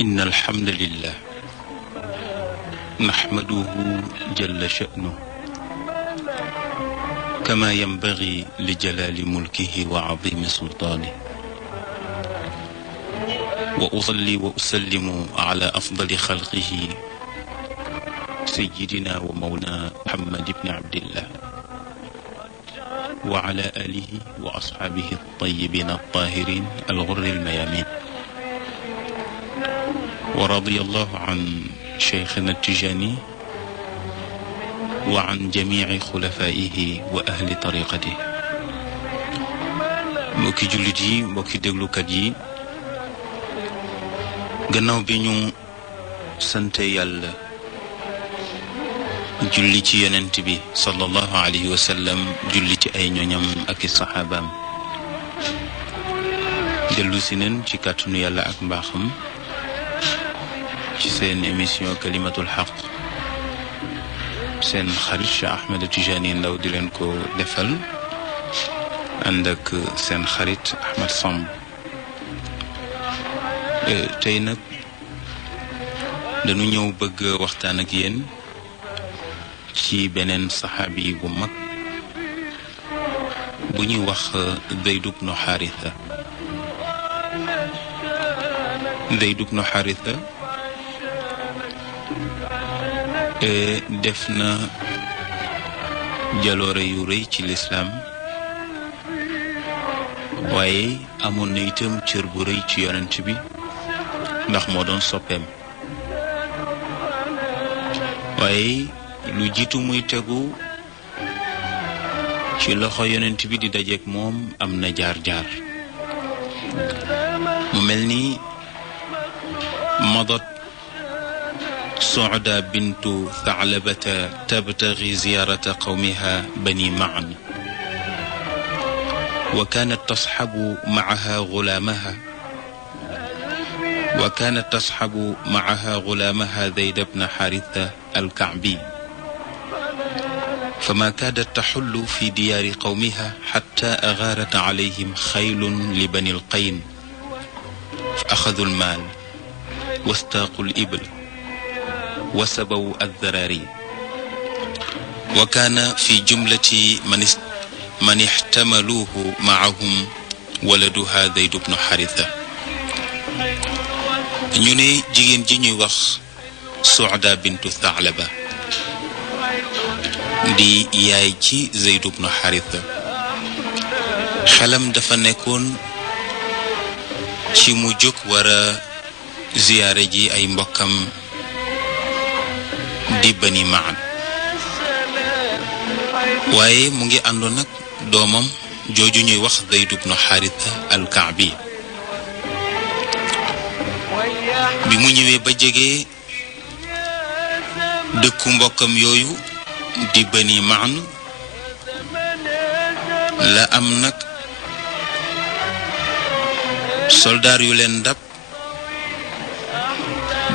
إن الحمد لله نحمده جل شأنه كما ينبغي لجلال ملكه وعظيم سلطانه، وأصلي وأسلم على أفضل خلقه سيدنا ومولانا محمد بن عبد الله وعلى آله وأصحابه الطيبين الطاهرين الغر الميامين، ورضي الله عن شيخنا التجاني وعن جميع خلفائه وأهل طريقته. mbokki jullit yi, mbokki déglukat yi, gannaaw bi ñu sante yàlla julli ci yonent bi sallallahu alayhi wa sallam, julli ci ay ñoñam ak i saxaabaam, dellu si neen ci kàttanu yàlla ak mbaaxam ci seen émission kalimatul xaq, seen xarit Cheikh Ahmed Tijani Ndaw di leen ko defal ànd ak seen xarit Ahmed Samb. tey nag dañu ñëw bëgg waxtaan ak yéen ci beneen saxaabi bu mag bu ñuy wax Zayd ibnu Xaarisa. Zayd ibnu Xaarisa def na jaloore yu rëy ci lislaam, waaye amoon na itam cër bu rëy ci yonent bi ndax moo doon soppeem. waaye lu jiitu muy tegu ci loxo yonent bi di dajeek moom am na jaar-jaar. mu mel ni madat Suuda bintu Thaclabata tabtagi ziyaarata qawmiha bani Macn, wa kaanat tasxabu macaha gulaamaha Zayd bna Xaarisa al-Kacbi, fama kaadat taxullu fi diyaari qawmiha xatta agaarat calayhim xaylun li bani al-Qayn, fa axaduu al-maal wastaaqu al-ibl wasabaw addaraari, wa kaana fi jumlati man ixtamaluuhu macahum waladuha Zayd bnu Xaarisa. ñu ne jigéen ji ñuy wax Suuda bintu Thaclaba di yaay ci Zayd bnu Xaarisa, xelam dafa nekkoon ci mu jóg war a ziyaare ji ay mbokkam di bani Macn, waaye mu ngi àndoon nag doomam jooju ñuy wax Zayd bnu Xaarisa al-Kacbi. bi mu ñëwee ba jege dëkku mbokkam yooyu di bani Macn, la am nag soldaar yu leen dab,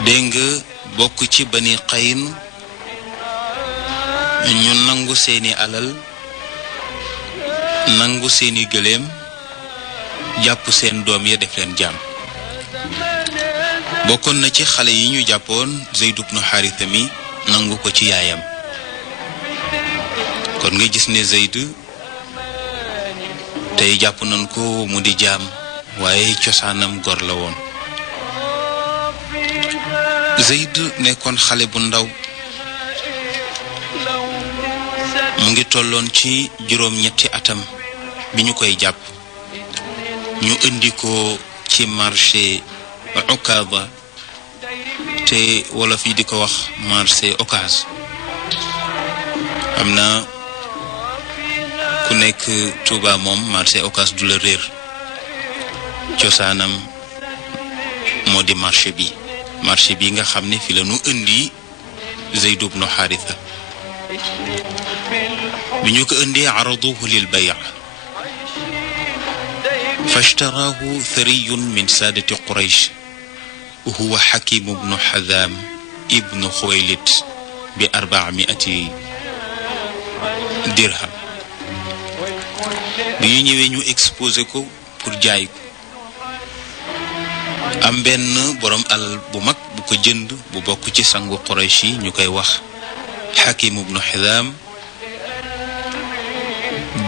dégg nga bokk ci bani Qayn, ñu nangu seeni alal, nangu seeni gëléem, jàpp seen doom ya def leen jaam. bokkoon na ci xale yi ñu jàppoon Zayd ibnu Xaarisa mi, nangu ko ci yaayam. kon nga gis ne Zayd tey jàpp nañ ko mu di jaam, waaye cosaanam gor la woon. Zayd nekkoon xale bu ndaw, mu ngi tolloon ci juróom-ñetti atam bi ñu koy jàpp. ñu indi ko ci marché Ukaaba, te wolof yi di ko wax marché Ocass. am na ku nekk Touba moom marché Ocass du la réer, cosaanam moo di marché bi nga xam ne fi la ñu indi Zayd ibnu Xaarisa. bi ñu ko indee araduhu lil bay' fashtaraahu thariyun min saadati Quraysh, huwa Xakiim ibnu Xazaam ibnu Xuwaylid bi 400 dirham. bi ñu ñëwee ñu exposé ko pour jaay ko, am benn borom alal bu mag bu ko jënd bu bokk ci sangu Quraysh yi ñu koy wax Hakim ibnu Hizam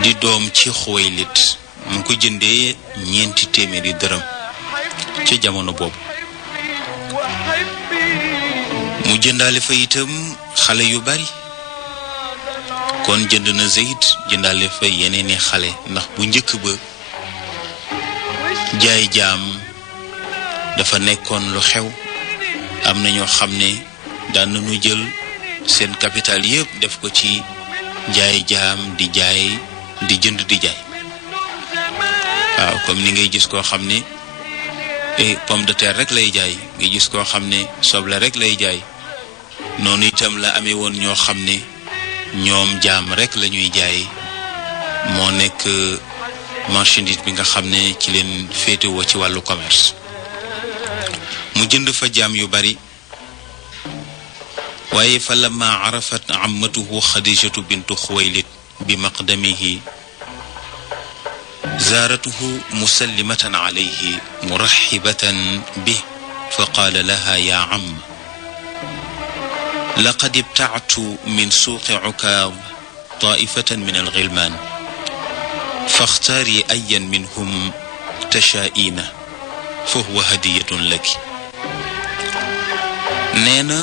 di doom ci Xuwaylid mu ko jëndee 400 dërëm ci jamono boobu mu jëndaale fa itam xale yu bari kon jënd na Zayd jëndaale fa yeneeni xale ndax bu njëkk ba jaay jaam dafa nekkoon lu xew am na ñoo xam ne daan nañu jël seen capital yépp def ko ci jaay jaam di jaay di jënd di jaay waaw comme ni ngay gis koo xam ne pomme de terre rek lay jaay nga gis koo xam ne soble rek lay jaay noonu itam la amee woon ñoo xam ne ñoom jaam rek la ñuy jaay moo nekk marchandise bi nga xam ne ci leen féetewoo ci wàllu commerce mu jënd fa jaam yu bari waaye fa lamma arafat ammatuhu Xadijatu bintu Xuwaylid bi maqdamihi zaaratuhu musallimatan alayhi muraxibatan bih fa qaala laha yaa am laqad ibtactu min suuqi Ukaad taa'ifatan min alghilmaan faxtaari ayyan minhum tashaa'iina fa huwa hadiyatun laki nee na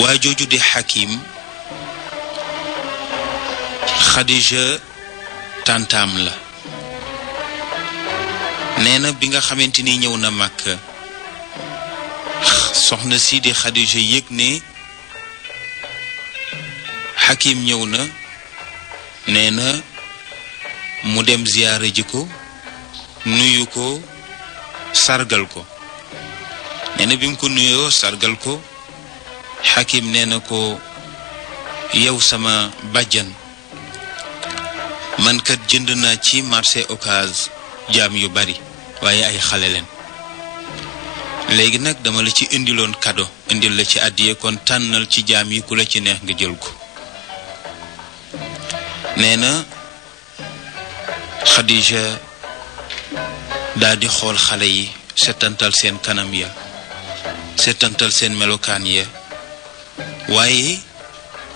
waa jooju di Hakim Xadija tantaam la nee na bi nga xamante ni ñëw na Makka soxna si di Xadija yëg ne Hakim ñëw na nee na mu dem ziyaara ji ko nuyu ko sargal ko nee na bi mu ko nuyoo sargal ko Hakim nee na ko yow sama bàjjan man kat jënd naa ci marché Ocass jaam yu bari waaye ay xale leen léegi nag dama la ci indiloon cadeau indil la ci àddiya kon tànnal ci jaam yi ku la ci neex nga jël ko nee na Xadija daal di xool xale yi setantal seen kanam ya setantal seen melokaan ya waaye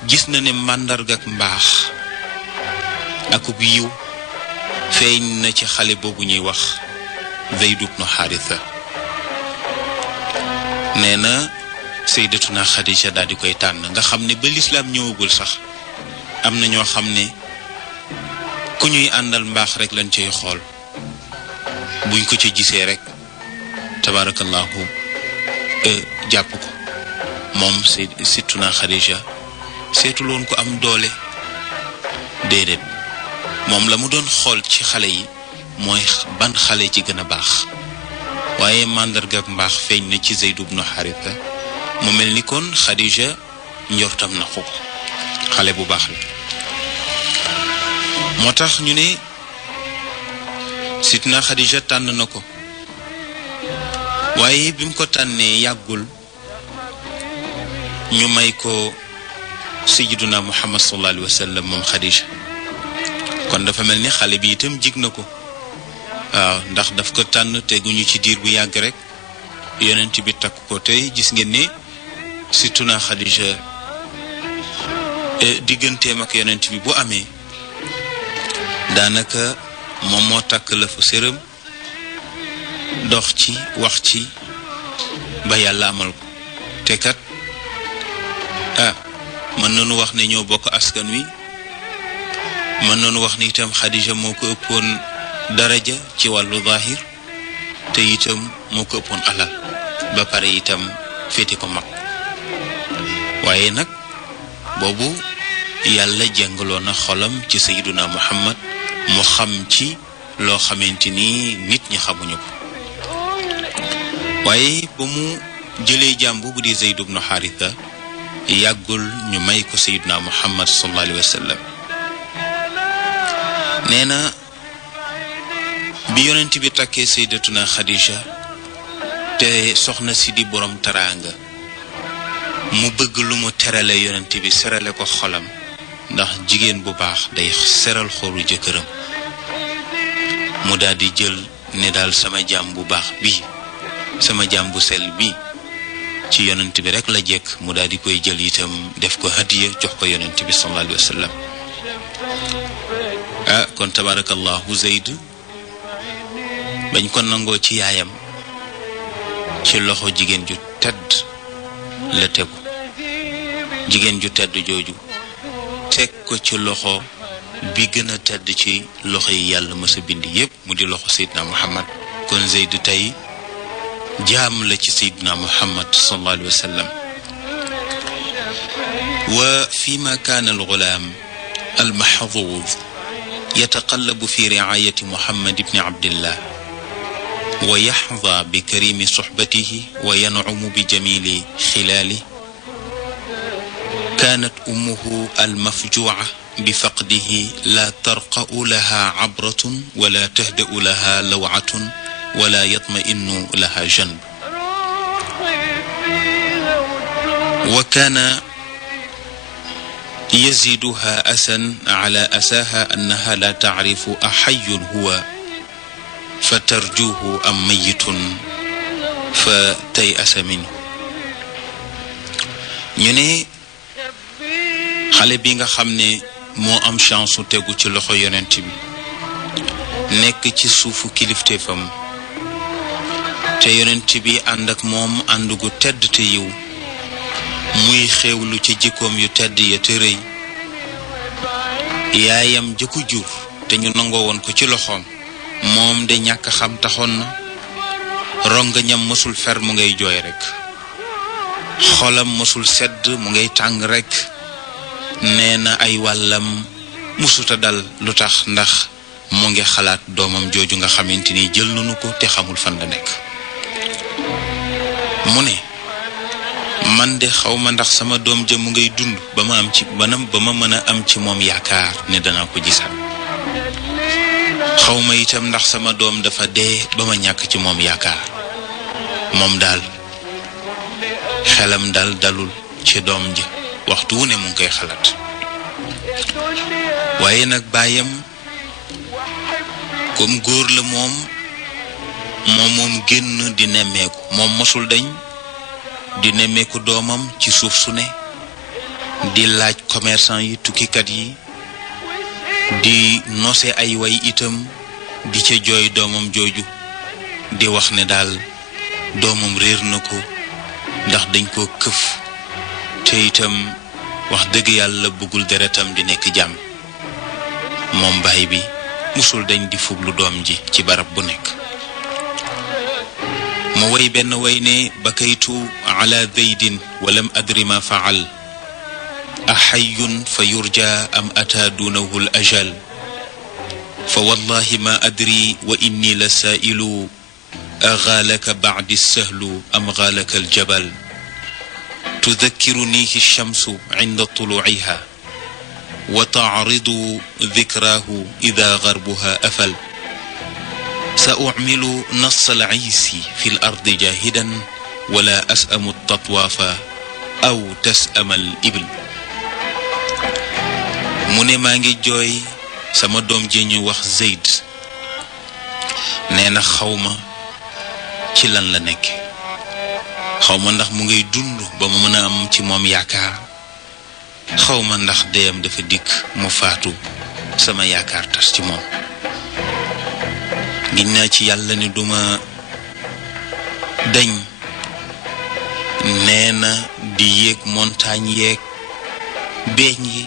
gis na ne màndargak mbaax akub yiw feeñ na ci xale boobu ñuy wax Zayd ibnu Haritha nee na Sayyidatuna Xadija daal di koy tànn nga xam ne ba lislaam ñëwagul sax am na ñoo xam ne ku ñuy àndal mbaax rek lañ cay xool buñ ko ci gisee rek tabarakallahu jàpp ko moom Sayyidatuna Xadija seetuloon ko am doole déedéet moom la mu doon xool ci xale yi mooy ban xale ci gën a baax waaye màndarga ak mbaax feeñ na ci Zayd ibnu Haritha mu mel ni kon Xadija njortam na ko xale bu baax la moo tax ñu ne Sayyidatuna Xadija tànn na ko waaye bi mu ko tànnee yàggul ñu may ko Sayyiduna Muhammad sallallahu alayhi wa sallam moom Xadija kon dafa mel ni xale bi itam jig na ko waaw ndax daf ko tànn teguñu ci diir bu yàgg rek yonent bi takk ko tey gis ngeen ne Sayyiduna Xadija digganteem ak yonent bi bu amee daanaka moom moo takk la fu sërëm dox ci wax ci ba yàlla amal ko te kat mën nañu wax ne ñoo bokk askan wi mën nañu wax ni itam Xadija moo ko ëppoon daraja ci wàllu zahir te itam moo ko ëppoon alal ba pare itam féete ko mag waaye nag boobu yàlla jàngaloo na xolam ci Sayyiduna Muhammad mu xam ci loo xamante ni nit ñi xamuñu ko waaye ba mu jëlee jàmbu bu di Zayd ibnu Haritha yàggul ñu may ko Sayyiduna Muhammad sallallahu alayhi wa sallam nee na bi yonent bi takkee Sayyidatuna Xadija te soxna si di borom taraanga mu bëgg lu mu terale yonent bi serale ko xolam ndax jigéen bu baax day seral xolu jëkkëram mu daal di jël ne daal sama jaam bu baax bi sama jaam bu sell bi ci yonent bi rek la jekk mu daal di koy jël itam def ko hadiya jox ko yonent bi sallallahu alayhi wa sallam kon tabarakallahu Zayd bañ ko nangoo ci yaayam ci loxo jigéen ju tedd la tegu jigéen ju tedd jooju teg ko ci loxo bi gën a tedd ci loxo yi yàlla mës a bind yépp mu di loxo Seydina Muhammad kon Zayd tey jaam la ci Seydina Muhammad sallallahu alayhi wa sallam wa fima kaana al-ghulaam al-mahzuuz yataqallabu fi ri'aayati Muhammad ibn Abdillah wa yaxdaa bi karimi suxbatihi wa yancumu bi jamili xilaalihi kaanat ummuhu almafjuuca bi faqdihi laa tarqa'u laha cabratun wala tahda'u laha lawcatun wala yatma'innu laha janb wa kaana yaziiduha asan cala asaaha annaha laa tacrifu axayyun huwa fa tarjuuhu am mayitun fa tay'asa minhu ñu ne xale bi nga xam ne moo am chance su tegu ci loxo yonent bi nekk ci suufu kilifteefam te yonent bi ànd ak moom ànd gu tedd te yiw muy xewlu ci jikkoom yu tedd ya te rëy yaayam jëkku jur te ñu nangoo woon ko ci loxoom moom de ñàkk xam taxoon na rongañam mësul fer mu ngay jooy rekk xolam mësul sedd mu ngay tàng rekk nee na ay wàllam mësuta dal lu tax ndax mu ngi xalaat doomam jooju nga xamante ni jël nañu ko te xamul fan la nekk mu ne man de xawma ndax sama doom ja mu ngay dund ba ma mën a am ci moom yaakaar ne danaa ko gisaat xawma itam ndax sama doom dafa dee ba ma ñàkk ci moom yaakaar moom daal xelam daal dalul ci doom ji waxtu wu ne mu ngi koy xalaat waaye nag baayam comme góor la moom génn di nemmeeku moom mosul dañ di nemmeeku doomam ci suuf su ne di laaj commerçant yi tukkikat yi di nose ay way itam di ca jooy doomam jooju di wax ne daal doomam réer na ko ndax dañ ko këf te itam wax dëgg yàlla bëggul deretam di nekk jàmm moom baay bi musul dañ di fuglu doom ji ci barab bu nekk mu way benn way ne bakaytu ala zaydin walam adri ma faal axayyun fa yurja am ataa duunahu al ajal fa wallahi ma adri wa inni la saailu agaalaka bacdi sahlu am gaalaka aljabal tudakkirunihi alchamsu cinda tuluuciha wa tacridu dikraahu ida garbuha afal sa ucmilu nas alciisi fi lardi jaahidan wala asamu altatwaafa aw tasama al ibl mu ne maa ngi jooy sama doom ji ñu wax Zayd nee na xawma ci lan la nekk xawma ndax mu ngay dund ba mu mën a am ci moom yaakaar xawma ndax deyam dafa dikk mu faatu sama yaakaar tas ci moom giñ naa ci yàlla ne duma dañ nee na di yéeg montagne yeeg beeñ yi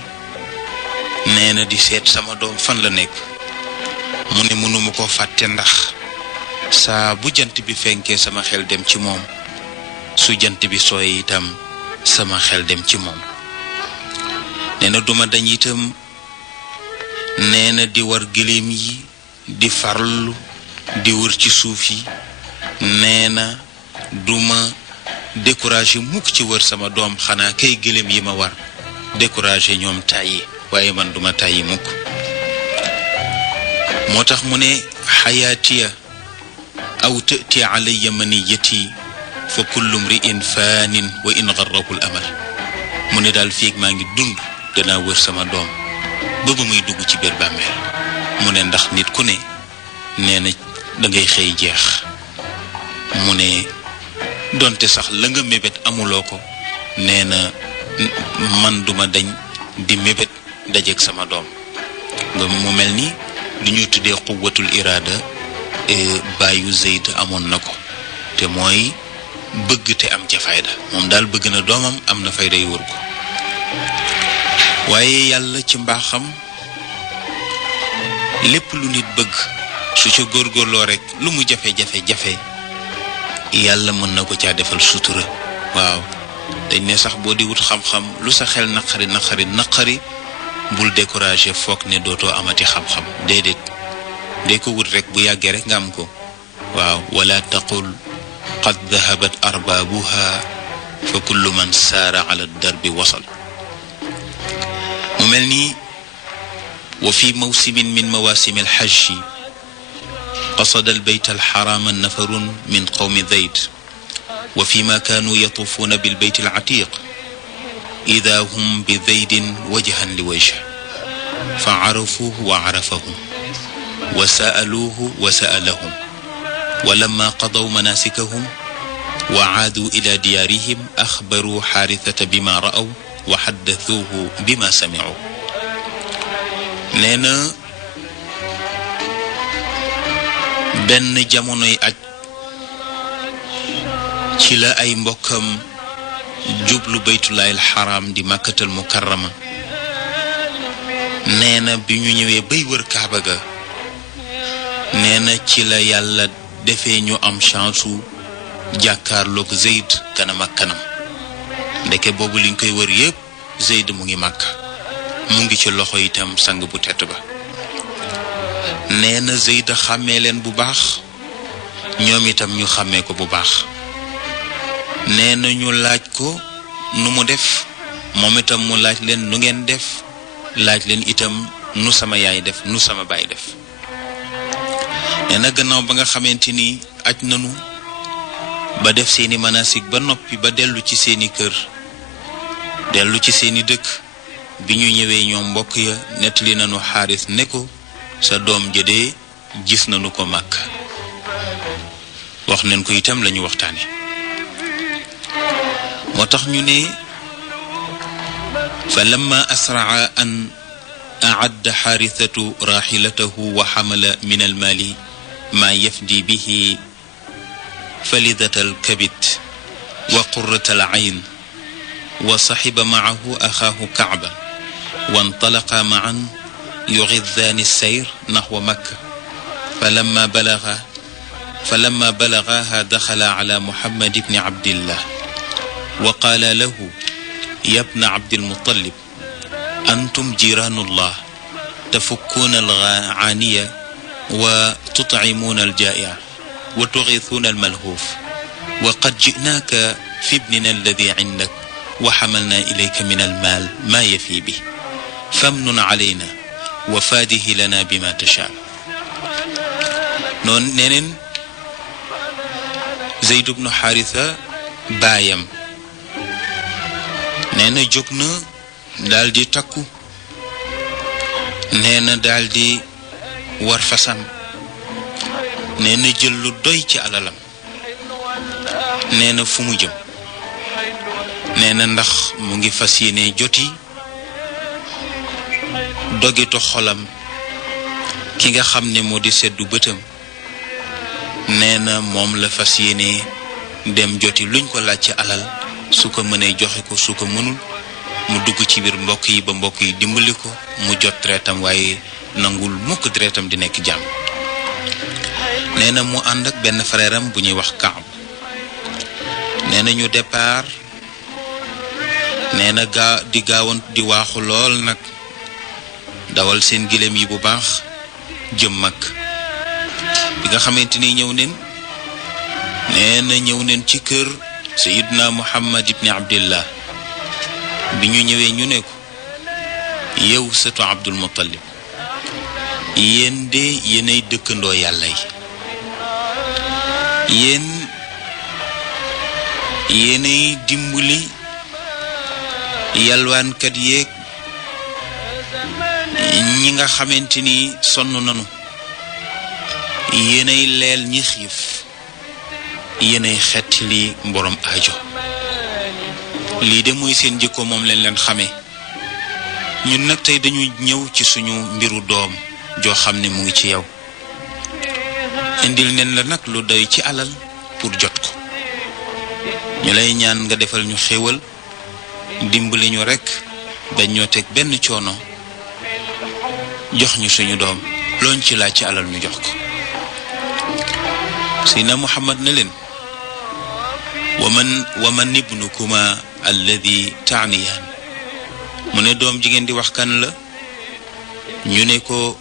nee na di seet sama doom fan la nekk mu ne mënuma ko fàtte ndax saa bu jant bi fenkee sama xel dem ci moom su jant bi sooy itam sama xel dem ci moom nee na duma dañ itam nee na di war gëléem yi di farlu di wër ci suuf yi nee na duma découragé mukk ci wër sama doom xanaa kay gëléem yi ma war découragé ñoom tàyyi waaye man duma tàyyi mukk moo tax mu ne xayaatiya aw tati alayya maniyati fa kullu mri'in faanin wa in garrahu al amal mu ne daal fiig maa ngi dund danaa wër sama doom ba ba muy dugg ci biir bàmmeel mu ne ndax nit ku ne nee na da ngay xëy jeex mu ne donte sax la nga mébét amuloo ko nee na man duma dañ di mébét dajeeg sama doom nga mu mel ni lu ñuy tuddee quwwatul iraada bàyyu Zayd amoon na ko te mooy bëgg te am ca fayda moom daal bëgg na doomam am na fayda yu wër ko waaye yàlla ci mbaaxam lépp lu nit bëgg su ca góorgóorloo rek lu mu jafe-jafe yàlla mën na ko caa defal sutura waaw dañ ne sax boo di wut xam-xam lu sa xel naqari bul découragé foog ne dootoo amati xam-xam déedéet dee ko wut rek bu yàggee rek nga am ko waaw wala taqul qad dahabat arbaabuha fa kullu man saara ala darbi wasal mu mel ni wa fi mawsimin min mawasimi alxajji qasada albayt alxarama nafarun min qawmi zayd wa fi ma kaanu yatuufuuna bilbayt alatiq ida hum bi zaydin wajhan li wajh fa arafuuhu wa arafahum wa sa'aluuhu wa sa'alahum wa lamma qadaw manasikahum wa aaduu ila diyaarihim axbaruu xaarisata bima ra'aw wa xaddathuuhu bima samicuu nee na benn jamonoy aj ci la ay mbokkam jublu baytullaahil xaraam di màkkatal mukarrama nee na bi ñu ñëwee bay wër kaaba ga nee na ci la yàlla defee ñu am chance jàkkaarloog Zayd kanam ak kanam ndeke boobu liñ koy wër yépp Zayd mu ngi màkk mu ngi ci loxo itam sang bu tedd ba nee na Zayd xàmmee leen bu baax ñoom itam ñu xàmmee ko bu baax nee na ñu laaj ko nu mu def moom itam mu laaj leen nu ngeen def laaj leen itam nu sama yaay def nu sama baay def nee na gannaaw ba nga xamante ni aj nanu ba def seeni manasik ba noppi ba dellu ci seeni kër dellu ci seeni dëkk bi ñu ñëwee ñoom mbokk ya nettali nañu xaaris ne ko sa doom jëdee gis nañu ko màkk wax nañ ko itam lañu waxtaane moo tax ñu ne fa lamma asraa an aadda xaarisatu raaxilatahu wa xamala min almaali maa yafdi bihi falidata alkabit wa qurrata alayn wa saxiba macahu axaahu kacba وانطلقا معا يغذان السير نحو مكة فلما بلغاها دخل على محمد بن عبد الله وقال له يا ابن عبد المطلب أنتم جيران الله تفكون العانية وتطعمون الجائع وتغيثون الملهوف وقد جئناك في ابننا الذي عندك وحملنا إليك من المال ما يفي به famnun alayna wa faadihi lana bima tasha noonu neneen Zayd ibnu Xaarisa baayam nee na jóg na daal di takku nee na daal di war fasam nee na jël lu doy ci alalam nee na fu mu jëm nee na ndax mu ngi fas yéene joti dogitu xolam ki nga xam ne moo di seddu bëtam nee na moom la fas yéene dem joti luñ ko laaj ci alal su ko mënee joxe ko su ko mënul mu dugg ci biir mbokk yi ba mbokk yi dimbali ko mu jot deretam waaye nangul mukk deretam di nekk jàmm nee na mu ànd ak benn frère am bu ñuy wax Kaab nee na ñu départ nee na gaawoon di waaxu lool nag dawal seen giléem yi bu baax jëm mag bi nga xamante ni ñëw neen nee na ñëw neen ci kër Sayyidna Muhammad ibn Abdillah bi ñu ñëwee ñu ne ko yow sëtu Abdul Muttalib yéen de yéenay dëkkandoo yàlla yi yéenay dimbali yalwaankat yeeg ñi nga xamante ni sonn nanu yéenay leel ñi xiif yéenay xettali borom aajo lii de mooy seen jikko moom leen xamee ñun nag tey dañuy ñëw ci suñu mbiru doom joo xam ne mu ngi ci yow indil neen la nag lu doy ci alal pour jot ko ñu lay ñaan nga defal ñu xéewal dimbali ñu rekk dañ ñoo teg benn coono jox ñu suñu doom looñ ci laaj ci alal ñu jox ko Seydina Muhammad ne leen wa man ibnukuma alladi taaniyaan mu ne doom jigéen di wax kan la ñu ne ko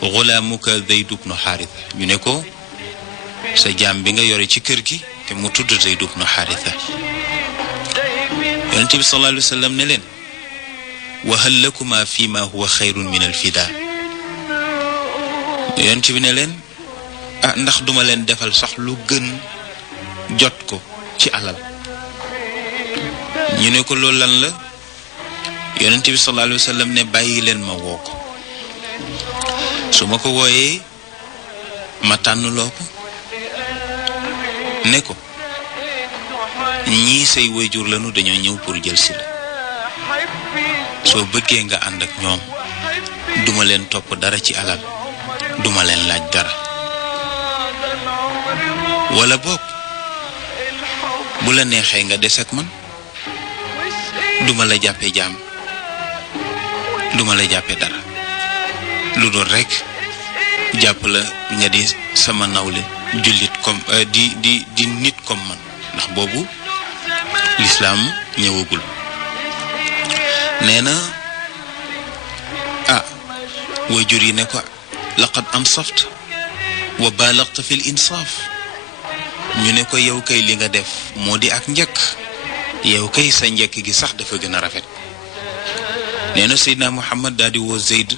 xulaamuka Zayd ibnu Xaarisa ñu ne ko sa jaam bi nga yore ci kër gi te mu tudd Zayd ibnu Xaarisa yonent bi sallallahu alayhi wa sallam ne leen wa hal lakuma fi ma huwa xayrun min alfida yonent bi ne leen ndax duma leen defal sax lu gën jot ko ci alal ñu ne ko loolu lan la yonent bi sallallahu alayhi wa sallam ne bàyyi leen ma woo ko su ma ko wooyee ma tànnloo ko ne ko ñii say waajur lañu dañoo ñëw pour jël si la soo bëggee nga ànd ak ñoom duma leen topp dara ci alal duma leen laaj dara wala boog bu la neexee nga des ak man duma la jàppe jaam duma la jàppe dara lu doon rekk jàpp la nga di sama nawle jullit comme di nit comme man ndax boobu lislaam ñëwagul nee na waajur yi ne ko laqad ansafta wa balagta fi l insaaf ñu ne ko yow kay li nga def moo di ak njëkk yow kay sa njëkk gi sax dafa gën a rafet nee na Seydina Muhammad daal di woo Zayd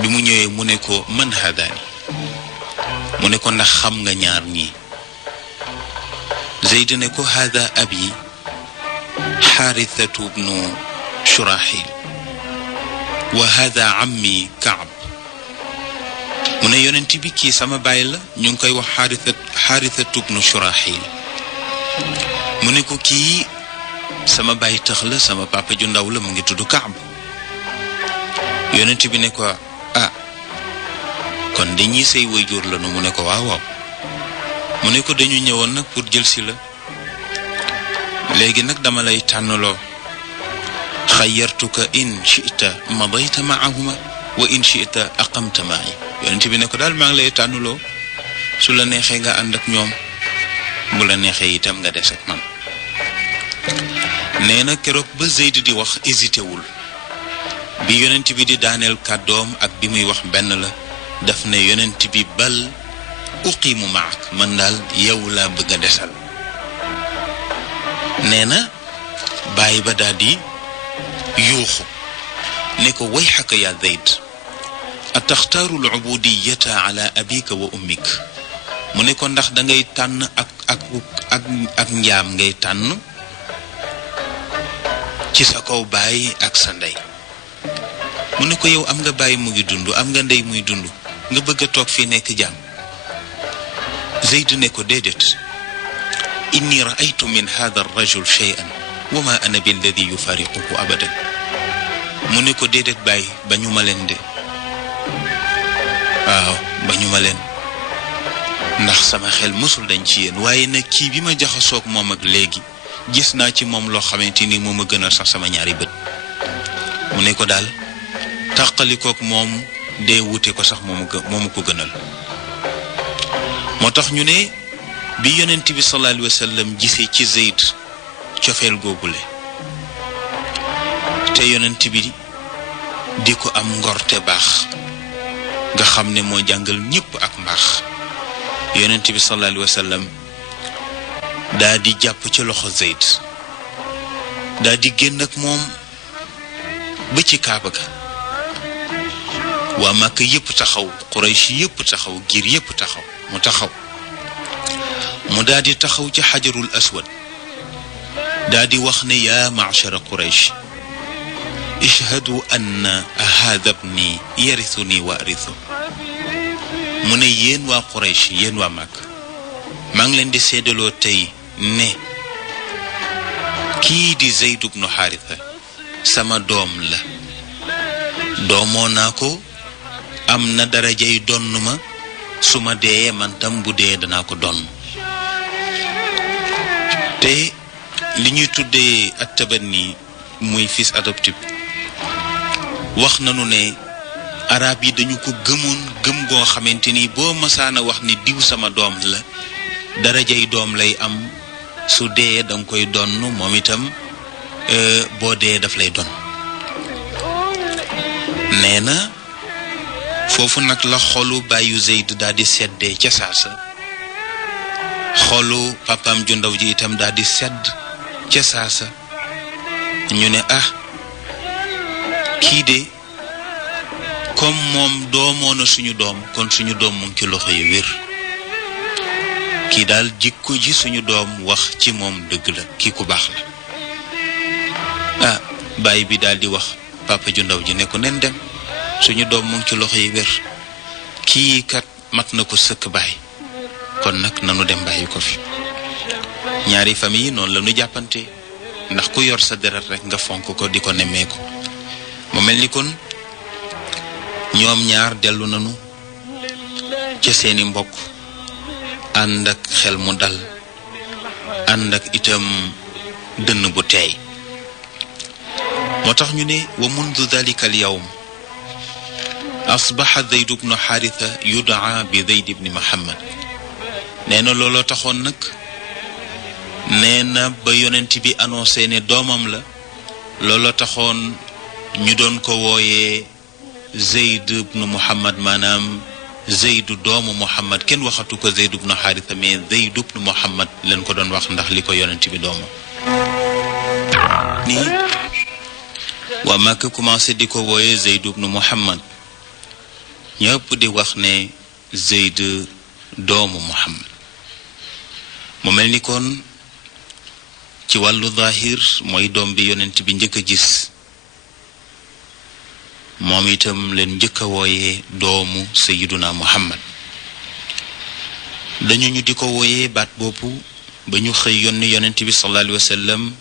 bi mu ñëwee mu ne ko man hadaani mu ne ko ndax xam nga ñaar ñii Zayd ne ko hada abi Xaarisatu bnu Shurahil wa hada ammi Kaab mu ne yonent bi kii sama baay la ñu ngi koy wax Xaarisatu bnu Shurahil mu ne ko kii sama baay tax la sama papa ju ndaw la mu ngi tudd Kaab yonent bi ne ko kon dañuy say waajur la nu mu ne ko waaw mu ne ko dañu ñëwoon nag pour jël si la léegi nag dama lay tànnaloo xayyartuka in shi'ta madayta ma'ahuma wa in shi'ta aqamta ma'i yonent bi ne ko daal maa ngi lay tànnaloo su la neexee nga ànd ak ñoom bu la neexee itam nga des ak man nee na keroog ba Zayd di wax hésité wul bi yonent bi di daaneel kàddoom ak bi muy wax benn la daf ne yonent bi bal uqimu maak man daal yow laa bëgg a desal nee na bàyyi ba daal di yuuxu ne ko wayxaka yaa Zayd ataxtaaru al ubudiyata ala abika wa ummik mu ne ko ndax da ngay tànn ak njaam ngay tànn ci sa kaw baay ak sa ndey mu ne ko yow am nga baay mu ngi dund am nga ndey muy dund nga bëgg a toog fii nekk jaam Zayd ne ko déedéet inni raaytu min hada arrajul shay'an wa ma ana billadi yufariquhu abadan mu ne ko déedéet baay ba ñu ma leen de waaw ba ñu ma leen ndax sama xel mësul dañ ci yéen waaye nag kii bi ma jaxasoog moom ak léegi gis naa ci moom loo xamante ni moo ma gënal sax sama ñaari bët mu ne ko daal tàqalikook moom dee wute ko sax moomu ko gënal moo tax ñu ne bi yonent bi sallallahu alayhi wa sallam gisee ci Zayd cofeel googule te yonent bi di ko am ngor te baax nga xam ne moo jàngal ñépp ak mbaax yonent bi sallallahu alayhi wa sallam daa di jàpp ci loxo Zayd daa di génn ak moom ba ci Kaaba ga waa Màkka yépp taxaw Quraysh yépp taxaw giir yépp taxaw mu daa di taxaw ci xajarul aswad daa di wax ne yaa ma'shara Quraysh ishhadu anna haadha ibni yarithuni wa arithu mu ne yéen waa Quraysh yéen waa Makka maa ngi leen di seedaloo tey ne kii di Zayd ibnu Haritha sama doom la doomoo naa ko am na darajay donn ma su ma dee man tam bu dee danaa ko donn te li ñuy tuddee at-tabanni muy fils adoptif wax nañu ne arab yi dañu ko gëmoon gëm goo xamante ni boo masaana wax ni diw sama doom la darajay doom lay am su dee danga koy donn moom itam boo dee daf lay donn nee na foofu nag la xolu bàyyu Zayd daal di seddee ca saasa xolu papaam ju ndaw ji itam daal di sedd ca saasa ñu ne kii de comme moom doomoo na suñu doom kon suñu doom mu ngi ci loxo yu wér kii daal jikko ji suñu doom wax ci moom dëgg la kii ku baax la baay bi daal di wax papa ju ndaw ji ne ko nen dem suñu doom mu ngi ci loxo yi wér kii kat mat na ko sëkk baay kon nag nanu dem bàyyi ko fi ñaari famille yi noonu la ñu jàppante ndax ku yor sa deret rek nga fonk ko di ko nemmeeku mu mel ni kon ñoom ñaar dellu nanu ca seeni mbokk ànd ak xel mu dal ànd ak itam dënn bu teey moo tax ñu ne wa mundu dalika al yawm asbaxa Zayd ibnu Haritha yudaa bi Zayd ibni Muhammad nee na looloo taxoon nag nee na ba yonent bi annoncé ne doomam la looloo taxoon ñu doon ko wooyee Zayd ibnu Muhammad maanaam Zaydu doomu Muhammad kenn waxatu ko Zayd ibnu Haritha mais Zayd ibnu Muhammad leen ko doon wax ndax li ko yonent bi doomam nii waa Makka commencé di ko wooyee Zayd ibnu Muhammad ñëpp di wax ne Zayd doomu Muhammad mu mel ni kon ci wàllu zahir mooy doom bi yonent bi njëkk a gis moom itam leen njëkk a wooyee doomu Sayyiduna Muhammad dañu ñu di ko wooyee baat boppu ba ñu xëy yónni yonent bi sallallahu alayhi wa sallam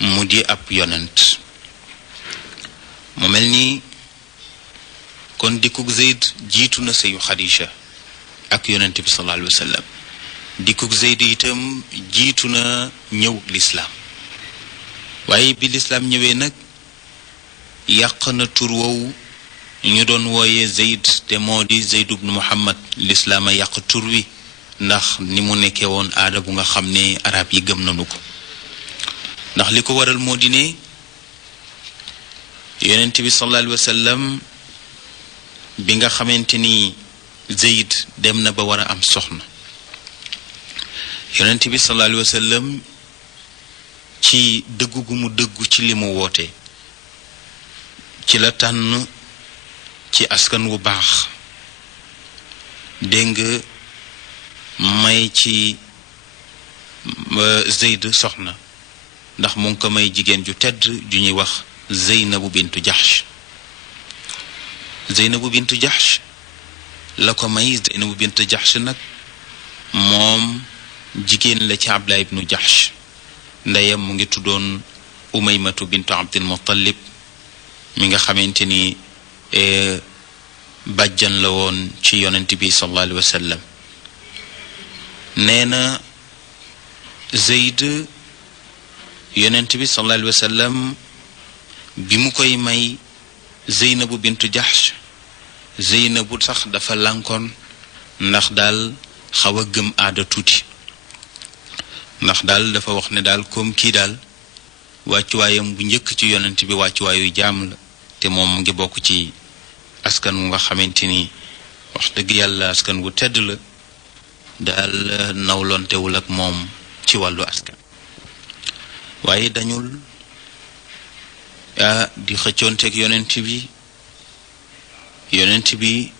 mu di ab yonent mu mel ni kon dikkug Zayd jiitu na sëyu Xadija ak yonent bi sallallahu alayhi wa sallam dikkug Zayd itam jiitu na ñëw lislaam waaye bi lislaam ñëwee nag yàq na tur woowu ñu doon wooyee Zayd te moo di Zayd ibn Muhammad lislaam a yàq tur wi ndax ni mu nekkee woon aada bu nga xam ne arab yi gëm nañu ko ndax li ko waral moo di ne yonent bi sallallahu alayhi wa sallam bi nga xamante ni Zayd dem na ba war a am soxna yonent bi sallallahu alayhi wa sallam ci dëggu gu mu dëggu ci li mu woote ci la tànn ci askan wu baax dégg nga may ci Zayd soxna ndax mu ngi ko may jigéen ju tedd ju ñuy wax Zeynabu bintu Jahsh Zeynabu bintu Jahsh la ko may Zeynabu bintu Jahsh nag moom jigéen la ci Abdullah ibnu Jahsh ndeyam mu ngi tuddoon Umaymatu bintu Abdul Muttalib mi nga xamante ni bàjjan la woon ci yonent bi sallallahu alayhi wa sallam nee na Zayd yonent bi sallallahu alayhi wa sallam bi mu koy may Zeynabu bintu Jahsh Zeynabu sax dafa lànkoon ndax daal xaw a gëm aada tuuti ndax daal dafa wax ne daal comme kii daal wàccuwaayam bu njëkk ci yonent bi wàccuwaayu jaam la te moom mu ngi bokk ci askan wu nga xamante ni wax dëgg yàlla askan wu tedd la daal nawlontewul ak moom ci wàllu askan waaye dañul di xëccoonteeg yonent bi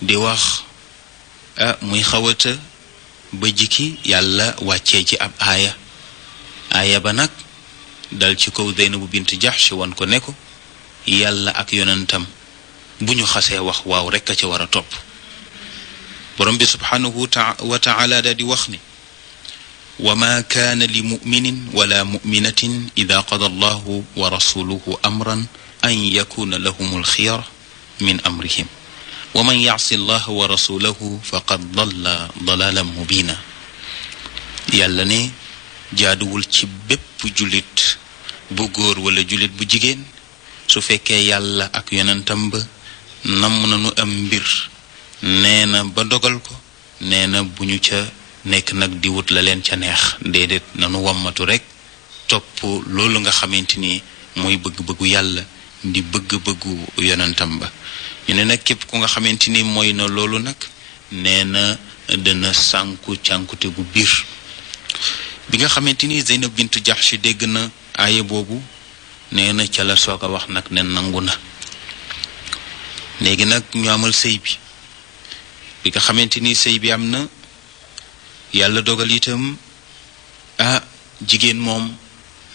di wax muy xawata ba jikki yàlla wàccee ci ab aaya ba nag dal ci kaw Zeynabu bint Jahsh wan ko ne ko yàlla ak yonentam bu ñu xasee wax waaw rekk a ca war a topp. borom bi subhanahu wa taala daa di wax ne wa ma kaana li muminin wala muminatin ida qada allahu wa rasuluhu amran an yakuna lahum alxiyara min amrihim wa man yacsi allah wa rasulahu faqad dalla dalalan mubina. yàlla ne jaaduwul ci bépp jullit bu góor wala jullit bu jigéen su fekkee yàlla ak yonentam ba namm nañu am mbir nee na ba dogal ko nee na bu ñu ca nekk nag di wut la leen ca neex déedéet nanu wammatu rekk topp loolu nga xamante ni mooy bëgg-bëggu yàlla di bëgg-bëggu yonentam ba. ñu ne nag képp ku nga xamante ni mooy na loolu nag nee na dana sànku cànkute gu biir. bi nga xamante ni Zeynab bintu Jahsh dégg na aaya boobu nee na ca la soog a wax nag ne nangu na. léegi nag ñu amal sëy bi nga xamante ni sëy bi am na yàlla dogal itam jigéen moom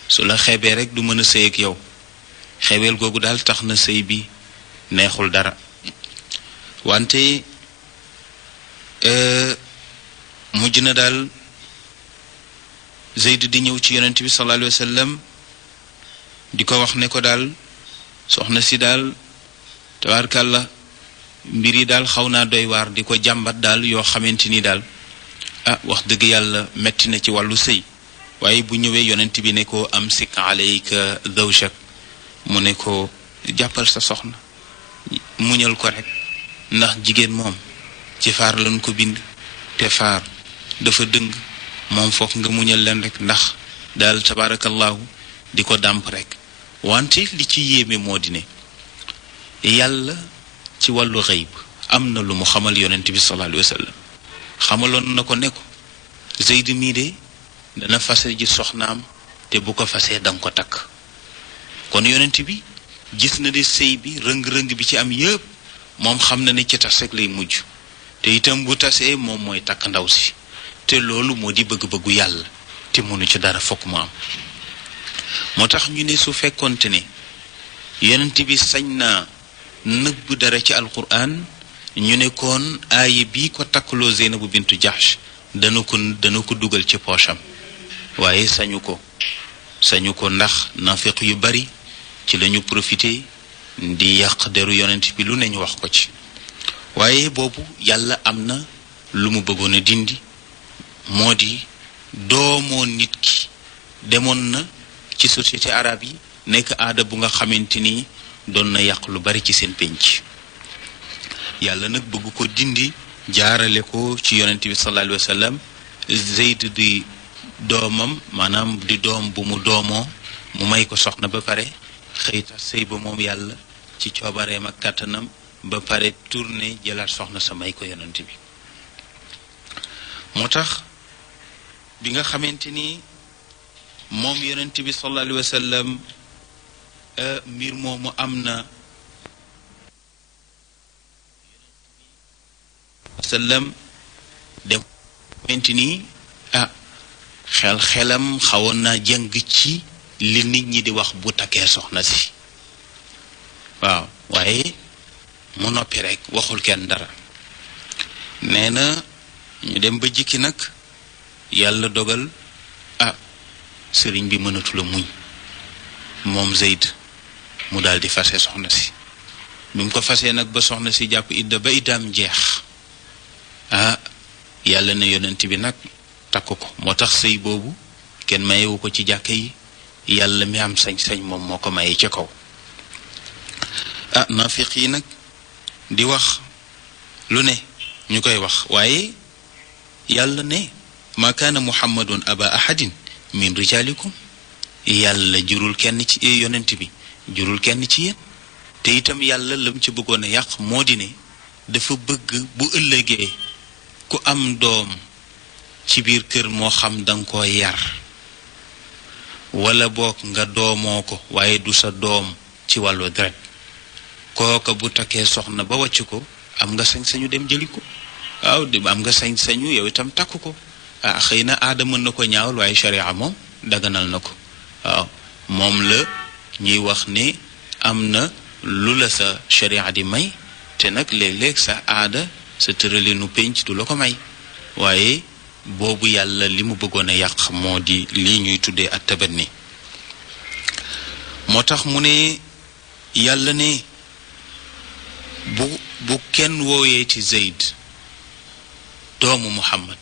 su la xeebee rek du mën a sëy ak yow. xeebeel googu daal tax na sëy bi neexul dara wante mujj na daal Zayd di ñëw ci yonent bi sallallahu alayhi wa sallam di ko wax ne ko daal soxna si daal tabaarkàlla mbir yi daal xaw naa doy waar di ko jàmbat daal yoo xamante ni daal wax dëgg yàlla metti na ci wàllu sëy. waaye bu ñëwee yonent bi ne ko amsik alayka zawjak mu ne ko jàppal sa soxna muñal ko rek ndax jigéen moom ci faar lañ ko bind te faar dafa dëng moom foog nga muñal leen rek ndax daal tabarakallahu di ko dàmp rek. wante li ci yéeme moo di ne yàlla ci wàllu xëyb am na lu mu xamal yonent bi sallallahu alayhi wa sallam. xamaloon na ko ne ko Zayd mii de dana fase ji soxnaam te bu ko fasee danga ko takk. kon yonent bi gis na de sëy bi rëng-rëng bi ci am yépp moom xam na ne ci tas rek lay mujj te itam bu tasee moom mooy takk ndaw si te loolu moo di bëgg-bëggu yàlla te mënu ci dara fokk mu am. moo tax ñu ne su fekkonte ne yonent bi sañ naa nëbb dara ci alquran ñu ne kon aaya bii ko takkaloo Zeynabu bintu Jahsh dana ko dugal ci poosam waaye sañu ko ndax nafiq yu bari ci lañu profité di yàq deru yonent bi lu ne ñu wax ko ci. waaye boobu yàlla am na lu mu bëggoon a dindi moo di doomoo nit ki demoon na ci société arabe yi nekk aada bu nga xamante ni doon na yàq lu bari ci seen penc. yàlla nag bëgg ko dindi jaarale ko ci yonent bi sallallahu alayhi wa sallam. Zayd di doomam maanaam di doom bu mu doomoo mu may ko soxna ba pare xëy ta sëy ba moom yàlla ci coobareem ak kàttanam ba pare tourné jëlaat soxna sa may ko yonent bi. moo tax bi nga xamante ni moom yonent bi sallallahu alayhi wa sallam mbir moomu am na sallam dem xamante ni xelam xawoon naa jàng ci li nit ñi di wax bu takkee soxna si. waaw waaye mu noppi rek waxul kenn dara. nee na ñu dem ba jikki nag yàlla dogal sëriñ bi mënatula muñ moom Zayd mu daal di fase soxna si. bi mu ko fasee nag ba soxna si jàpp idda ba iddaam jeex yàlla ne yonent bi nag takk ko. moo tax sëy boobu kenn mayewu ko ci jàkka yi yàlla mi am sañ-sañ moom moo ko maye ca kaw. nafiq yi nag di wax lu ne ñu koy wax waaye yàlla ne ma kaana muhammadun aba ahadin min rijalikum yàlla jurul kenn ci yonent bi jurul kenn ci yéen. te itam yàlla lam ci bëggoon a yàq moo di ne dafa bëgg bu ëllëgee ku am doom ci biir kër moo xam danga ko yar wala boog nga doomoo ko waaye du sa doom ci wàllu deret kooka bu takkee soxna ba wàcc ko am nga sañ-sañu dem jëli ko. waaw am nga sañ-sañu yow itam takk ko. xëy na aada mën na ko ñaawal waaye sharia moom daganal na ko. waaw moom la ñuy wax ne am na lu la sa sharia di may te nag léeg-léeg sa aada sa tëralinu pénc du la ko may waaye boobu yàlla li mu bëggoon a yàq moo di lii ñuy tuddee at tabanni moo tax mu ne yàlla ne bu kenn wooyee ci Zayd doomu Muhammad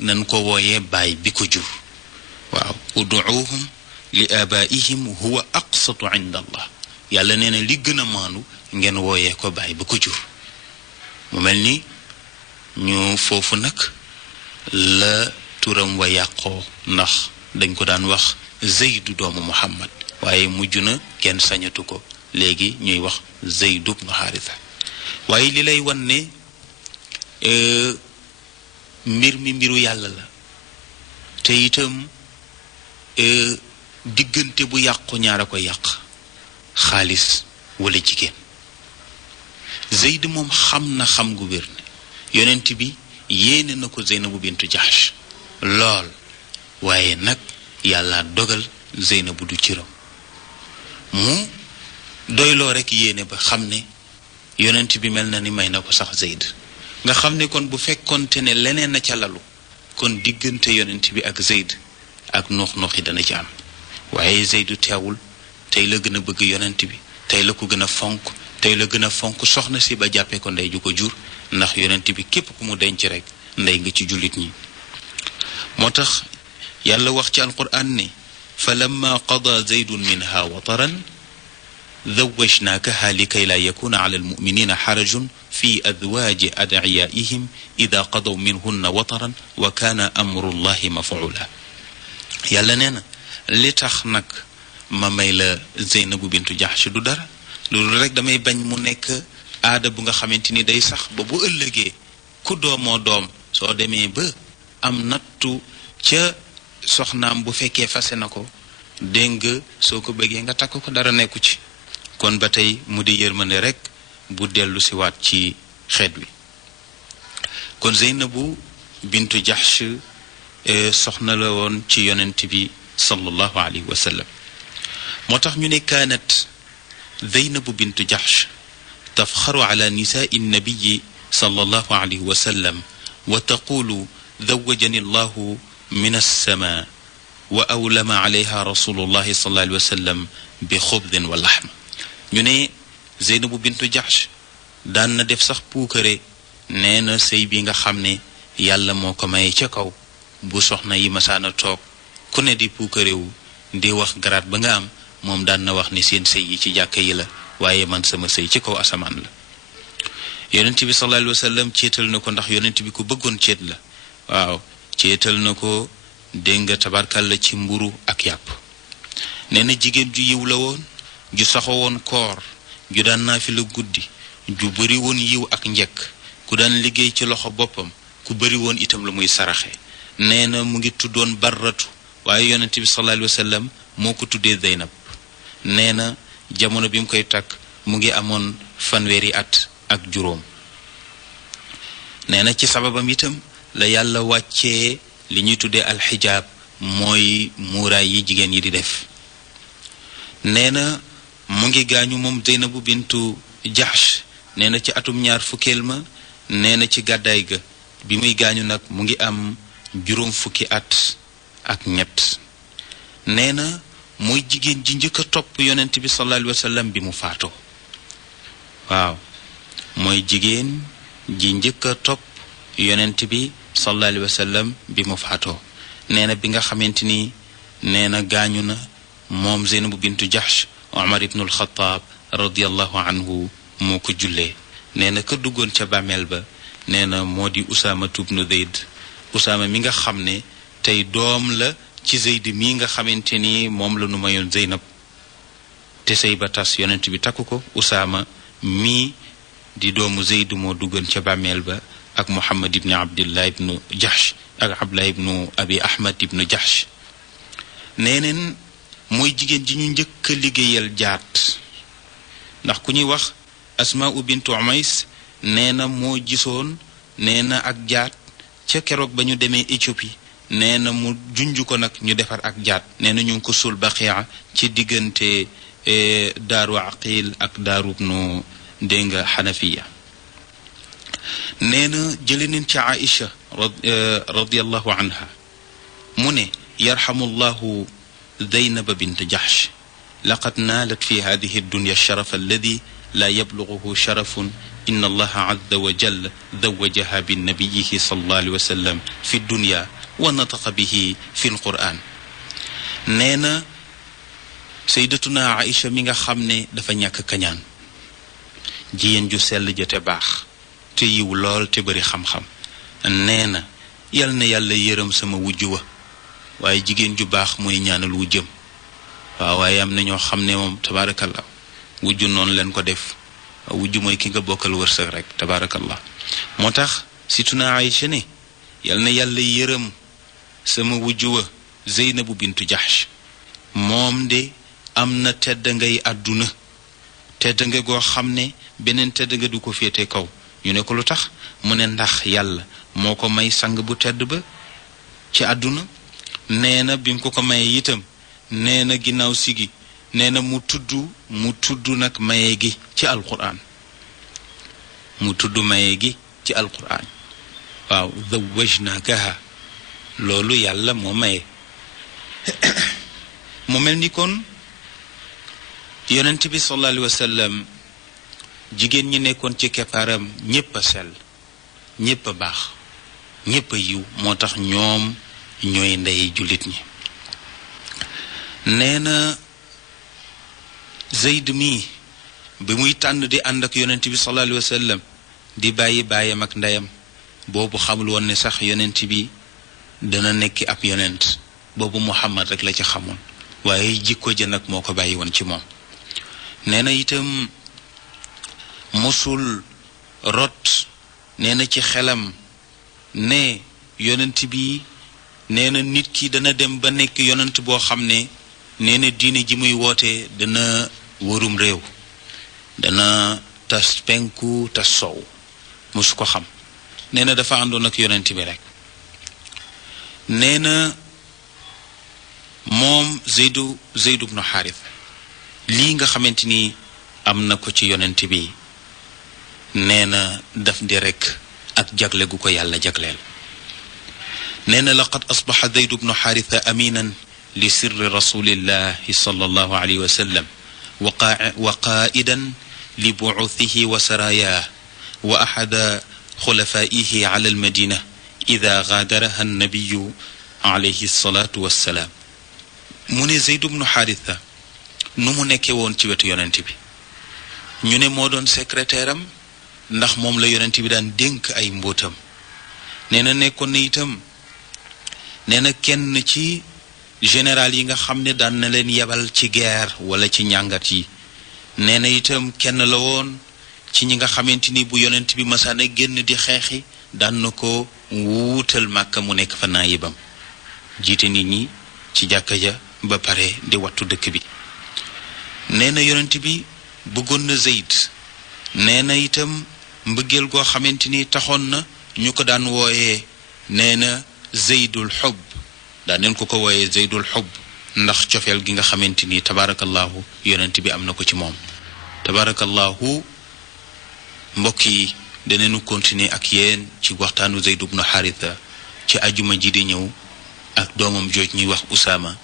nan ko wooyee baay bi ko jur waaw uduuhum li abaihim huwa aqsatu inda allah yàlla nee na li gën a maandu ngeen wooyee ko baay bi ko jur mu mel ni ñu foofu nag la turam wa yàqoo ndax dañ ko daan wax Zaydu doomu Muhammad waaye mujj na kenn sañatu ko léegi ñuy wax Zayd ibn Haritha waaye li lay wan ne mbir mi mbiru yàlla la te itam diggante bu yàqu ñaara ko yàq xaalis wala jigéen Zayd moom xam na xam gu wér ne yonent bi yéene na ko Zeynabu bintu Jahsh lool waaye nag yàlla dogal Zeynabu du ciram mu doyloo rekk yéene ba xam ne yonent bi mel na ni may na ko sax Zayd nga xam ne kon bu fekkonte ne leneen na ca lalu kon diggante yonent bi ak Zayd ak noox-nooxi dana ci am waaye Zaydu teewul tey la gën a bëgg yonent bi tey la ko gën a fonk tey la gën a fonk soxna si ba jàppee ko ndey ju ko jur ndax yonent bi képp ku mu denc rekk ndey nga ci jullit ñi moo tax yàlla wax ci alquran ne fa lamma qada zaydun minha wataran zawwajnaakaha likay laa yakuna ala almuminina xarajun fi adwaaji adciyaa'ihim ida qadaw minhunna wataran wa kaana amru llahi mafuula yàlla nee na li tax nag ma may la Zeynabu bintu Jahsh du dara loolu rek damay bañ mu nekk aada bu nga xamante ni day sax ba bu ëllëgee ku doomoo doom soo demee ba am nattu ca soxnaam bu fekkee fase na ko dégg nga soo ko bëggee nga takk ko dara nekku ci kon ba tey mu di yërmande rek bu dellu si waat ci xeet wi kon Zeynabu bintu Jahsh soxna la woon ci yonent bi sallallahu alayhi wa sallam moo tax ñu ne kaanat Zeynabu bintu Jahsh tafxaru ala nisaai nnabiyi sallallahu alayhi wa sallam wa taqulu zawwajani allahu min alsama wa awlama alayha rasulullahi sallallahu alayhi wa sallam bi xubdin wa laxm ñu ne Zeynabu bintu Jahsh daan na def sax puukare nee na sëy bi nga xam ne yàlla moo ko maye ca kaw bu soxna yi masaana toog ku ne di puukarewu di wax garaat ba nga am moom daan na wax ni seen sëy yi ci jàkka yi la waaye man sama sëy ci kaw asamaan la yonent bi sallallahu alayhi wa sallam ceetal na ko ndax yonent bi ku bëggoon ceet la waaw ceetal na ko dégg nga tabarkal la ci mburu ak yàpp nee na jigéen ju yiw la woon ju saxo woon koor ju daan naafila guddi ju bari woon yiw ak njekk ku daan liggéey ci loxo boppam ku bari woon itam la muy saraxe nee na mu ngi tuddoon barratu waaye yonent bi sallallahu alayhi wa sallam moo ko tuddee Zeynab nee na jamono bi mu koy takk mu ngi amoon 1 at ak juróom nee na ci sababam itam la yàlla wàccee li ñuy tuddee alxijaab mooy muuraay yi jigéen yi di def nee na mu ngi gaañu moom Zeynabu bintu Jahsh nee na ci atum 2 fukkeel ma nee na ci gàddaay ga bi muy gaañu nag mu ngi am 4 fukki at ak ñett nee na mooy jigéen ji njëkk a topp yonent bi sallallahu alayhi wa sallam bi mu faatoo waaw mooy jigéen ji njëkk a topp yonent bi sallallahu alayhi wa sallam bi mu faatoo nee na bi nga xamante ni nee na gaañu na moom Zeynabu bintu Jahsh Omar ibnul Xataab radiyallahu anhu moo ko jullee nee na ka duggoon ca bàmmeel ba nee na moo di Usaama ibnu Zayd Usaama mi nga xam ne tey doom la ci Zayd mii nga xamante ni moom la nu mayoon Zeynab te sëy ba tas yonent bi takku ko Usaama mii di doomu Zayd moo duggoon ca bàmmeel ba ak Muhammad ibnu Abdillah ibnu Jahsh ak Abdullah ibnu Abi Ahmad ibnu Jahsh neeneen mooy jigéen ji ñu njëkk a liggéeyal jaat ndax ku ñuy wax Asmaa'u bintu Umays nee na moo gisoon nee na ak jaat ca keroog ba ñu demee Éthiopie nee na mu junj ko nag ñu defar ak jaat nee na ñu ngi ko suul Baqiya ci diggante daaru aqil ak daaru ibnu dégg nga xanafiya nee na jële nañ ci Aïcha radiyallahu anha mu ne yarhamu llahu Zaynaba bint Jahsh laqad naalat fi hadihi addunya alsharaf alladi la yabluguhu sharafun inna allaha azza wa jalla zawajaha binnabiyihi sallallahu alayhi wa sallam fi dunya wa nataqa bihi fi alquran nee na sayyidatuna Aïcha mi nga xam ne dafa ñàkk kañaan jigéen ju sell ja te baax te yiw lool te bari xam-xam nee na yal na yàlla yërëm sama wujj wa waaye jigéen ju baax mooy ñaanal wujjam waaw waaye am na ñoo xam ne moom tabaarakallah wujju noonu leen ko def wujju mooy ki nga bokkal wërsëg rek tabaarakallah moo tax situna Aïcha ne yal na yàlla yërëm sama wujj wa Zeynabu bintu Jahsh moom de am na tedd ngay àdduna tedd nga goo xam ne beneen tedd nga du ko féete kaw ñu ne ko lu tax mu ne ndax yàlla moo ko may sang bu tedd ba ci àdduna nee na bi mu ko maye itam nee na ginnaaw sigi nee na mu tudd nag maye gi ci alquran mu tudd maye gi ci alquran waaw zawwajnakaha loolu yàlla moo maye mu mel ni kon yonent bi sallallahu alayhi wa sallam jigéen ñi nekkoon ci keppaaram ñépp a sell ñépp a baax ñépp a yiw moo tax ñoom ñooy ndey jullit ñi nee na Zayd mi bi muy tànn di ànd ak yonent bi sallallahu alayhi wa sallam di bàyyi baayam ak ndeyam boobu xamul woon ne sax yonent bi dana nekki ab yonent boobu Muhammad rek la ci xamoon waaye jikko ja nag moo ko bàyyi woon ci moom nee na itam mosul rot nee na ci xelam ne yonent bi nee na nit ki dana dem ba nekk yonent boo xam ne nee na diine ji muy woote dana wërum réew dana tas penku tas sow mosu ko xam nee na dafa àndoon ak yonent bi rek nee na moom Zeydu ibnu Xaaris lii nga xamante ni am na ko ci yonent bi nee na daf di rek ak jagle gu ko yàlla jagleel nee na laqad asbaxa Zeydu ibnu Xaarisa aminan li sirri rasulillahi sallallahu alayhi wa sallam wa qaa'idan li bu'uthihi wa saraayaah wa axada xulafaa'ihi ala almadina ida gaadaraha annabiyu alayhi salaatu wassalaam mu ne Zeydu ibnu Xaarisa nu mu nekkee woon ci wetu yonent bi ñu ne moo doon secrétaire am ndax moom la yonent bi daan dénk ay mbóotam nee na nekkoon na itam nee na kenn ci général yi nga xam ne daan na leen yebal ci guerre wala ci njàngat yi nee na itam kenn la woon ci ñi nga xamante ni bu yonent bi masaana génn di xeexi daan na ko wuutal Màkka mu nekk fa naayibam jiite nit ñi ci jàkka ja ba pare di wattu dëkk bi nee na yonent bi bëggoon na Zayd nee na itam mbëggeel goo xamante ni taxoon na ñu ko daan wooyee nee na Zaydul Xubb daan neen ko wooyee Zaydul Xubb ndax cofeel gi nga xamante ni tabaarakallahu yonent bi am na ko ci moom tabaarakallahu mbokk yi daneenu continuer ak yéen ci waxtaanu Zayd ibnu Xaarisa ci ajuma ji di ñëw ak doomam jooj ñuy wax Usaama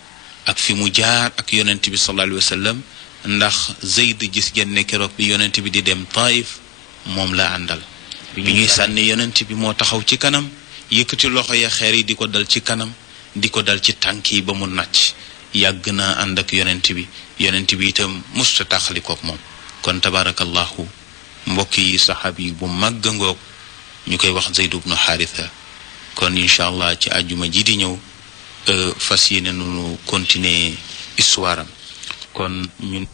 ak fi mu jaar ak yonent bi sallallahu alayhi wa sallam ndax Zayd gis ngeen ne keroog bi yonent bi di dem Taif moom la àndal bi ñuy sànni yonent bi moo taxaw ci kanam yëkkati loxo ya xeer yi di ko dal ci kanam di ko dal ci tànk yi ba mu nàcc yàgg naa ànd ak yonent bi itam musta taxalikook moom kon tabaarakallahu mbokk yi saxaab yi bu màgg ngoog ñu koy wax Zayd ibnu Xaarisa kon incha allah ci àjjuma ji di ñëw fas yéene nunu continuer histoire am kon ñun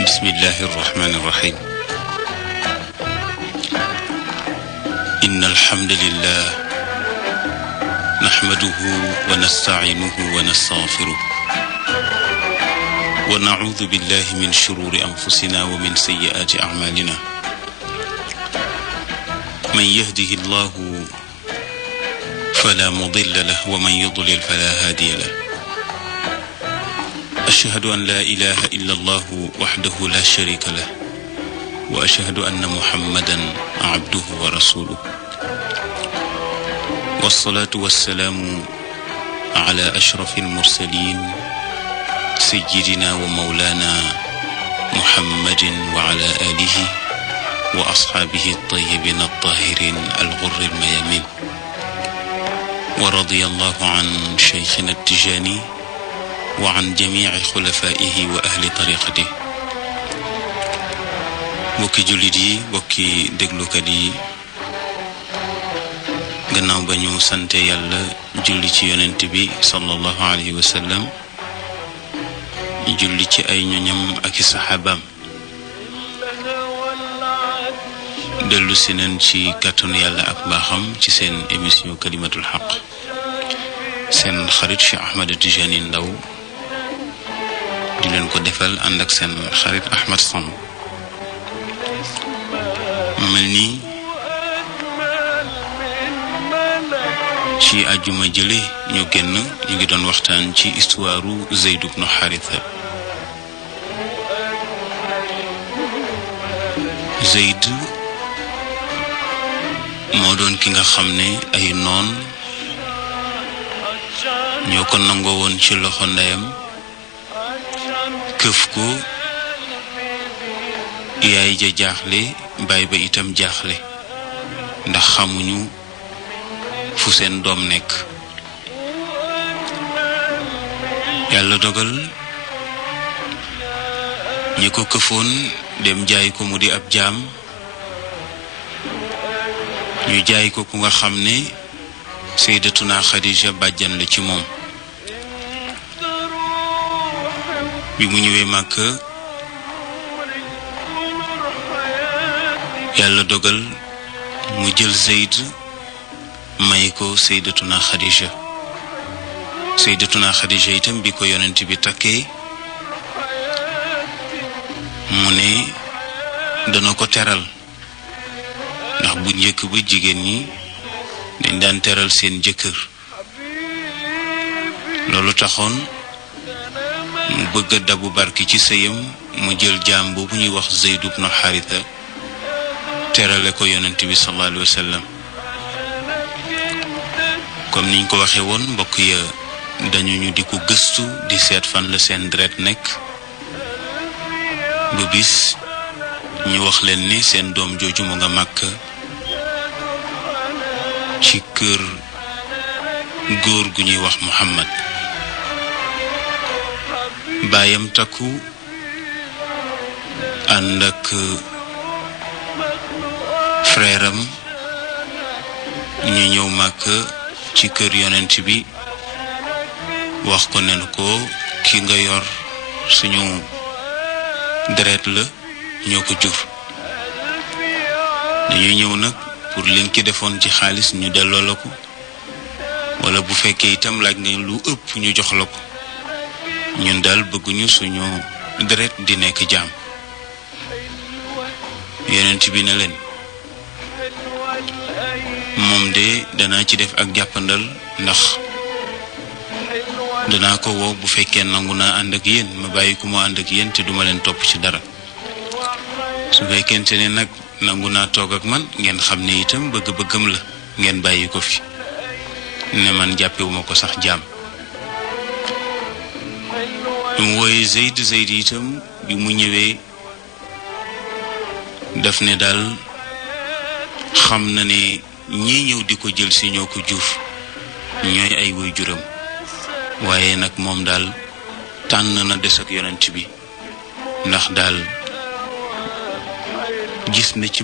bismillahi arrahmani arrahim inna alhamdulillah nahmaduhu wa nasta'inuhu wa nastaghfiruh wa na'udhu billahi min shururi anfusina wa min sayyiati a'malina man yahdihillahu فلا مضل له ومن يضلل فلا هادي له أشهد أن لا إله إلا الله وحده لا شريك له وأشهد أن محمدا عبده ورسوله والصلاة والسلام على أشرف المرسلين سيدنا ومولانا محمد وعلى آله وأصحابه الطيبين الطاهرين الغر الميامين ورضي الله عن شيخنا التجاني وعن جميع خلفائه وأهل طريقته. bokki jullit yi bokki déglukat yi gannaaw ba ñu sante yàlla julli ci yonent bi sallallahu alayhi wa sallam julli ci ay ñoñam ak i saxaabaam dellu si neen ci kàttanu yàlla ak mbaaxam ci seen émission kalimatul xaq seen xarit Cheikh Ahmed Tijani Ndaw di leen ko defal ànd ak seen xarit Ahmed Samb mu mel nii ci àjjuma jële ñu génn ñu ngi doon waxtaan ci histoire Zayd ibn Haritha. Zayd moo doon ki nga xam ne ay noon ñoo ko nangoo woon ci loxo ndeyam këf ko yaay ja jaaxle baay ba itam jaaxle ndax xamuñu fu seen doom nekk. yàlla dogal ñi ko këfoon dem jaay ko mu di ab jaam ñu jaay ko ku nga xam ne Sayyidatuna Khadija bàjjan la ci moom. bi mu ñëwee Màkka yàlla dogal mu jël Zayd may ko Sayyidatuna Khadija. Sayyidatuna Khadija itam bi ko yonent bi takkee mu ne dana ko teral ndax bu njëkk ba jigéen ñi dañ daan teral seen jëkkër. loolu taxoon mu bëgg a dabu barki ci sëyam mu jël jaam boobu ñuy wax Zayd ibn Haritha terale ko yonent bi sallallahu alayhi wa sallam. comme niñ ko waxee woon mbokk ya dañu ñu di ko gëstu di seet fan la seen deret nekk ba bis ñu wax leen ni seen doom jooju mu nga Màkka ci kër góor gu ñuy wax Muhammad. baayam takku ànd ak frère am ñu ñëw Màkka ci kër yonent bi wax ko ne ko ki nga yor suñu deret la ñoo ko jur. dañuy ñëw nag pour liñ ki defoon ci xaalis ñu delloo la ko wala bu fekkee itam laaj nga lu ëpp ñu jox la ko ñun daal bëgguñu suñu deret di nekk jaam. yonent bi ne leen moom de danaa ci def ak jàppandal ndax danaa ko woo bu fekkee nangu naa ànd ak yéen ma bàyyi ko mu ànd ak yéen te duma leen topp ci dara. su fekkente ne nag nangu naa toog ak man ngeen xam ne itam bëgg-bëggam la ngeen bàyyi ko fi ne man jàppewuma ko sax jaam. mu wooye Zayd itam bi mu ñëwee daf ne daal xam na ne ñii ñëw di ko jël si ñoo ko jur ñooy ay waajuram waaye nag moom daal tànn na des ak yonent bi ndax daal gis na ci